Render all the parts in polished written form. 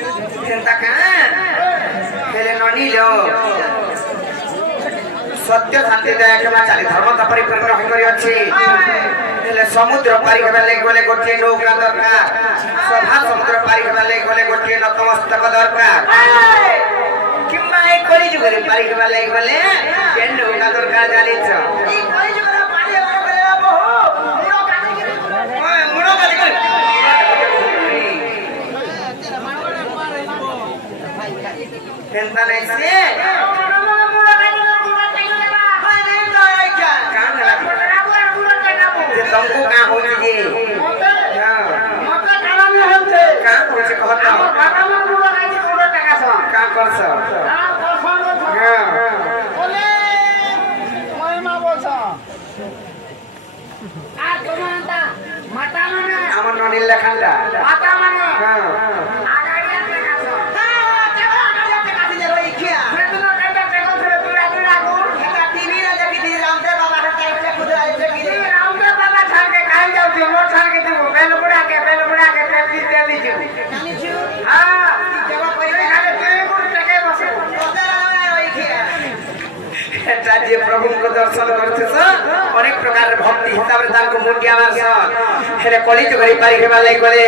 चिंता हेले ननीलो सत्य शांति दया क्षमा चाली धर्म का परिपूर्ण होकर अछि हेले समुद्र पारी के बेले गले गोटे नौका दरकार सभा समुद्र पारी के बेले गले गोटे नतमस्तक दरकार किम्मा ए कली जुगरे पारी के बेले गले के नौका दरकार जानि छ ई कली जुगरे पारी वाला करे बहु मुड़ो काटी करे चिंता नहीं से तुमको कहाँ हो जी कहाँ हो से कहता कहाँ कर सो আমার ননিল লেখানটা মাতা মানে আগাড়িয়া লেখা সো হ্যাঁ কেবা আগাড়িয়া লেখা দিলে রই খিয়া বেতন কাটা টেকো ধরে তুই রাগু এটা টিভি রে দেখি দি রামদেব বাবা হাতে একটা খুদে আইছে কি রামদেব বাবা ছাড়কে কাই যাও তুই মোট ছাড়কে তুই বেল বুড়া কে তেলি छु জানি छु হ্যাঁ কেবা কইলে খালে তুই কোন টাকে বসে তোদের রই খিয়া এটা যে প্রভুকে দর্শন করতেছ অনেক প্রকার ভক্তি হিসাবে তাকে মুন্ডিয়া মারছন হেলে কলি তো গরি পারি হেবা লাই করে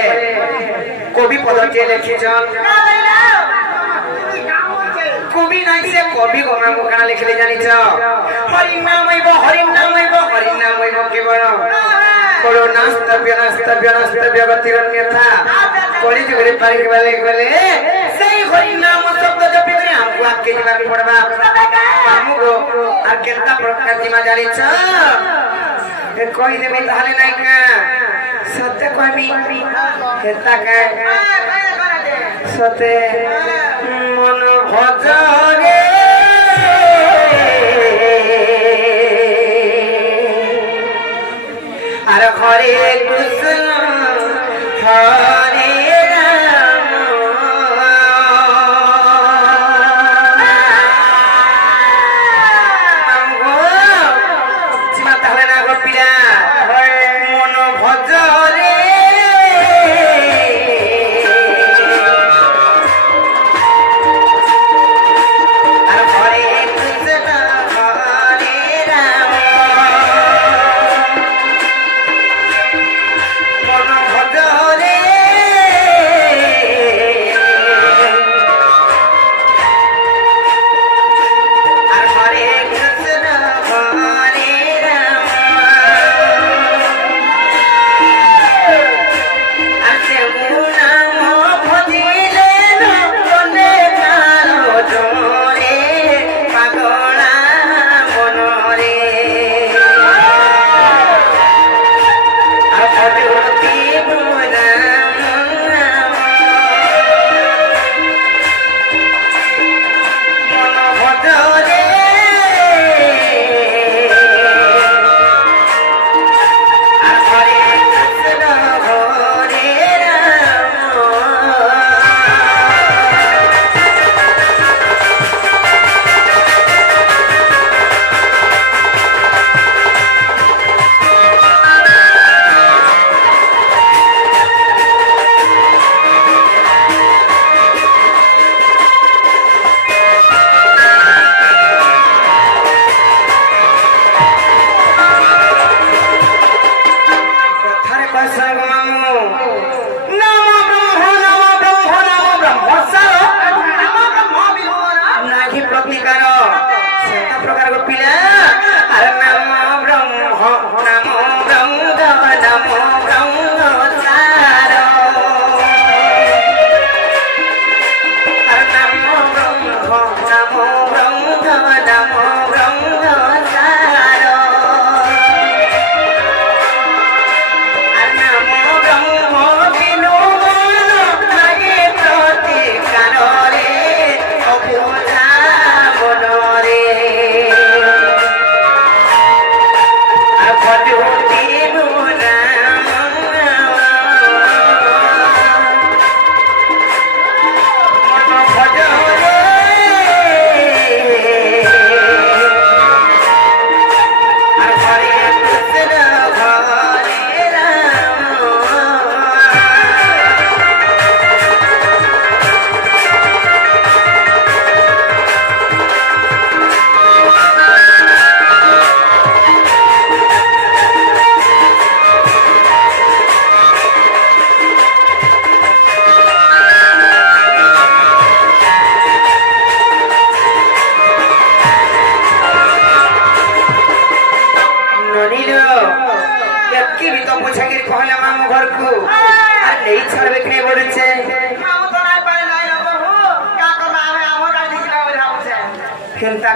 কবি পদটি লিখিছন কবি নাই সে কবি গমা মুখানা লিখলে জানিছ হরি নাম হইব কেবল করুণা স্তব্য গতিরন্যথা কলি তো গরি পারি হেবা লাই করে সেই হরি নাম শব্দ জপি করে আমকু আকে যাবাকে পড়বা আমগো আর কেনতা প্রকার দিমা জানিছ ए कोई देबे ताले नाही का सत्य कहबी केता का सते मन भजरे अरे हरे कृष्ण हरे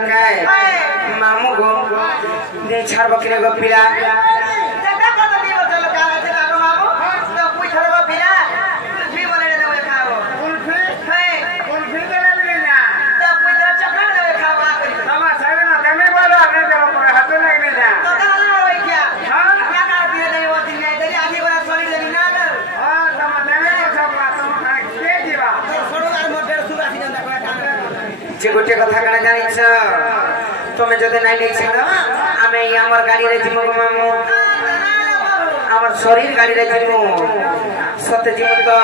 जाके मामू को दे छाड़ बकरे को पिला जटा को तो दियो चलो का है ना मामू तो कोई छाड़ को पिला भी बोले ना वो खाओ कुल्फी के ले ना तो कोई तो चकना ले खाओ आ कर तमा सारे ना तमे बोलो ने चलो पर हाथ नहीं ना तो का हो क्या हां क्या का दिए नहीं वो दिन नहीं तेरी आधी वाला सोली देनी ना हां तमा तमे सब तुम के जीवा तो छोड़ो यार मोटर सुरा सी जंदा कोया काम जे गोटे कथा कना जानिछ तुम्हें जदे नहीं नहीं छाड़ आमे हमर गाड़ी रे जिमो मामू हमर शरीर गाड़ी रे जिमो सत्य जीवन तो